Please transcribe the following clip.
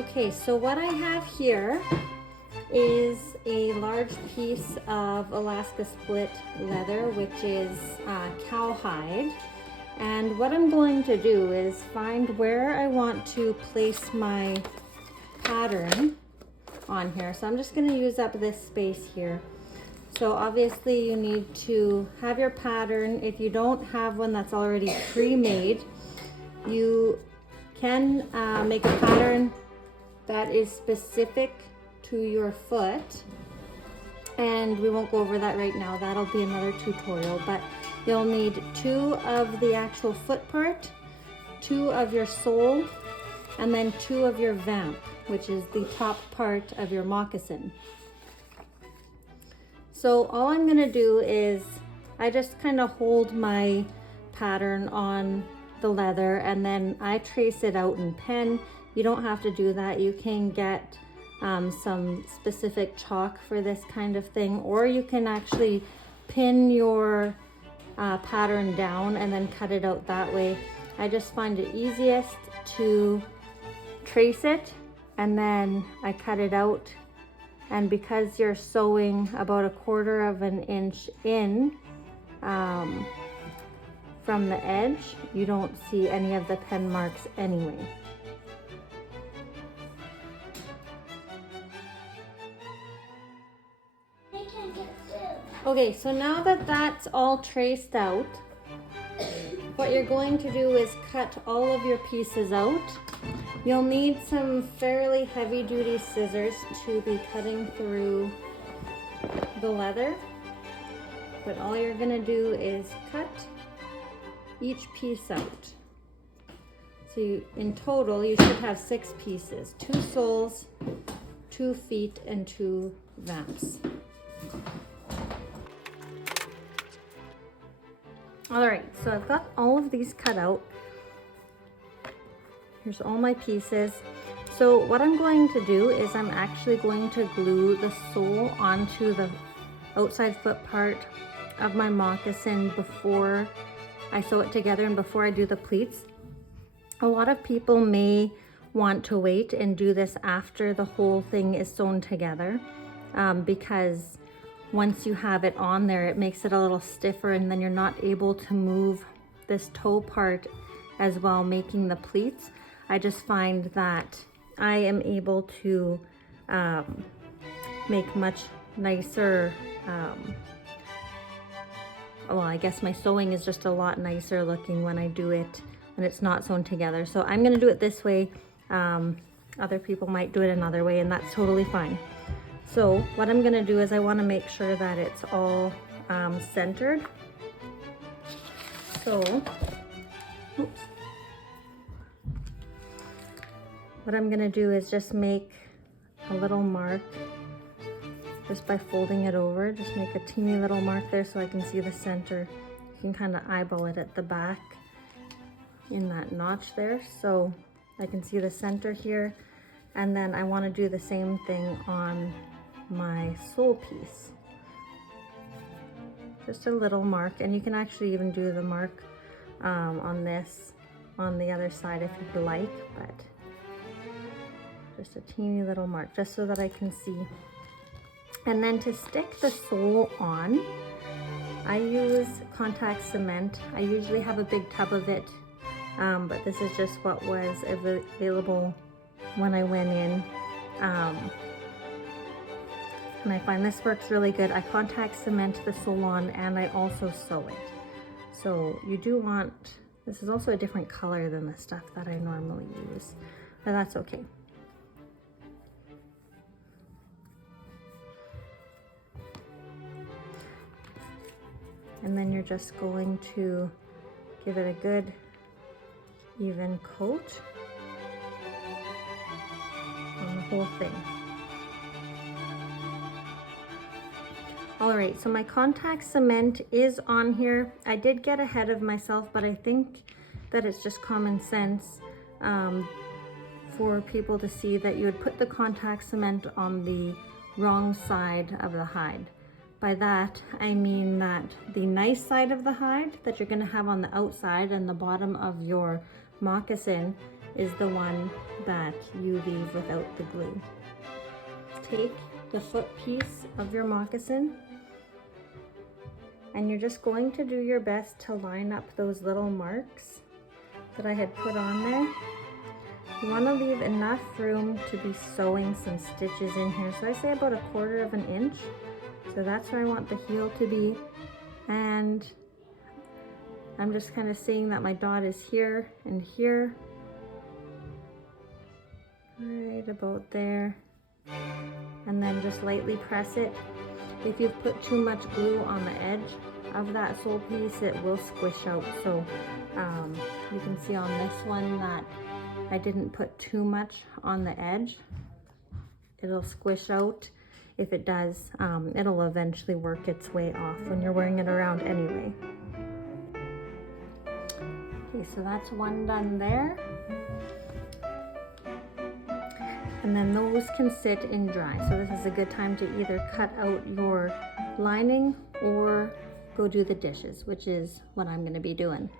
Okay, so what I have here is a large piece of Alaska split leather, which is cowhide. And what I'm going to do is find where I want to place my pattern on here. So I'm just going to use up this space here. So obviously you need to have your pattern. If you don't have one that's already pre-made, you can make a pattern that is specific to your foot, and we won't go over that right now. That'll be another tutorial, but you'll need 2 of the actual foot part, 2 of your sole, and then 2 of your vamp, which is the top part of your moccasin. So all I'm gonna do is I just kind of hold my pattern on the leather and then I trace it out in pen. You don't have to do that. You can get some specific chalk for this kind of thing, or you can actually pin your pattern down and then cut it out that way. I just find it easiest to trace it and then I cut it out. And because you're sewing about 1/4 of an inch in from the edge, you don't see any of the pen marks anyway. Okay, so now that that's all traced out, what you're going to do is cut all of your pieces out. You'll need some fairly heavy-duty scissors to be cutting through the leather, but all you're gonna do is cut each piece out. So in total, you should have 6 pieces, 2 soles, 2 feet, and 2 vamps. All right, so I've got all of these cut out. Here's all my pieces. So what I'm going to do is I'm actually going to glue the sole onto the outside foot part of my moccasin before I sew it together and before I do the pleats. A lot of people may want to wait and do this after the whole thing is sewn together because once you have it on there, it makes it a little stiffer and then you're not able to move this toe part as well, making the pleats. I just find that I am able to make much nicer, well, I guess my sewing is just a lot nicer looking when I do it when it's not sewn together. So I'm gonna do it this way. Other people might do it another way and that's totally fine. So what I'm gonna do is I wanna make sure that it's all centered. So, oops. What I'm gonna do is just make a little mark just by folding it over. Just make a teeny little mark there so I can see the center. You can kind of eyeball it at the back in that notch there. So I can see the center here. And then I wanna do the same thing on my sole piece. Just a little mark, and you can actually even do the mark on this on the other side if you'd like, but just a teeny little mark just so that I can see. And then to stick the sole on, I use contact cement. I usually have a big tub of it, but this is just what was available when I went in. And I find this works really good. I contact cement the sole on and I also sew it. So you do want, this is also a different color than the stuff that I normally use, but that's okay. And then you're just going to give it a good even coat on the whole thing. All right, so my contact cement is on here. I did get ahead of myself, but I think that it's just common sense for people to see that you would put the contact cement on the wrong side of the hide. By that, I mean that the nice side of the hide that you're gonna have on the outside and the bottom of your moccasin is the one that you leave without the glue. Take the foot piece of your moccasin and you're just going to do your best to line up those little marks that I had put on there. You want to leave enough room to be sewing some stitches in here. So I say about 1/4 of an inch. So that's where I want the heel to be. And I'm just kind of seeing that my dot is here and here. Right about there. And then just lightly press it. If you've put too much glue on the edge of that sole piece, it will squish out. So you can see on this one that I didn't put too much on the edge. It'll squish out. If it does, it'll eventually work its way off when you're wearing it around anyway. Okay, so that's one done there. And then those can sit and dry. So this is a good time to either cut out your lining or go do the dishes, which is what I'm going to be doing.